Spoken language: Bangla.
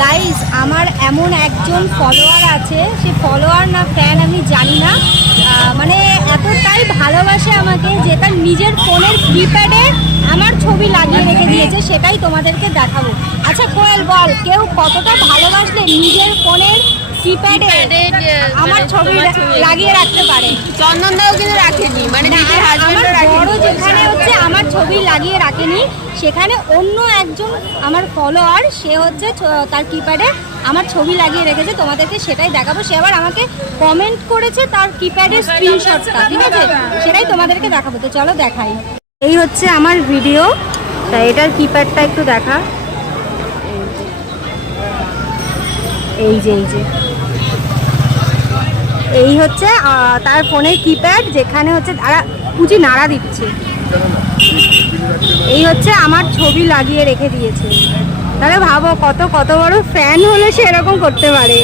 গাইস আমার এমন একজন ফলোয়ার আছে, সে ফলোয়ার না ফ্যান আমি জানি না, মানে এতটাই ভালোবাসে আমাকে যে তার নিজের ফোনের কিপ্যাডে আমার ছবি লাগিয়ে রেখে দিয়েছে, সেটাই তোমাদেরকে দেখাবো। আচ্ছা কোয়েল বল, কেউ কতটা ভালোবাসলে নিজের ফোনের কিপ্যাডে আমার ছবি লাগিয়ে রাখতে পারে? চন্দনদাও কিন্তু রাখেনি, মানে আমার বড় যেখানে হচ্ছে আমার ছবি লাগিয়ে রাখেনি, সেখানে অন্য একজন আমার ফলোয়ার সে হচ্ছে তার কিপ্যাডে আমার ছবি লাগিয়ে রেখেছে, তোমাদেরকে সেটাই দেখাবো। সে আবার আমাকে কমেন্ট করেছে তার কিপ্যাডের স্ক্রিনশটটা, ঠিক আছে, সেটাই তোমাদেরকে দেখাবো। তো চলো দেখাই। এই হচ্ছে আমার ভিডিও, তা এটার কিপ্যাডটা একটু দেখা। এই যে এই হচ্ছে তার ফোনের কিপ্যাড, যেখানে হচ্ছে পুঁজি নাড়া দিচ্ছে। এই হচ্ছে আমার ছবি লাগিয়ে রেখে দিয়েছে। তাহলে ভাবো কত বড় ফ্যান হলে সে এরকম করতে পারে।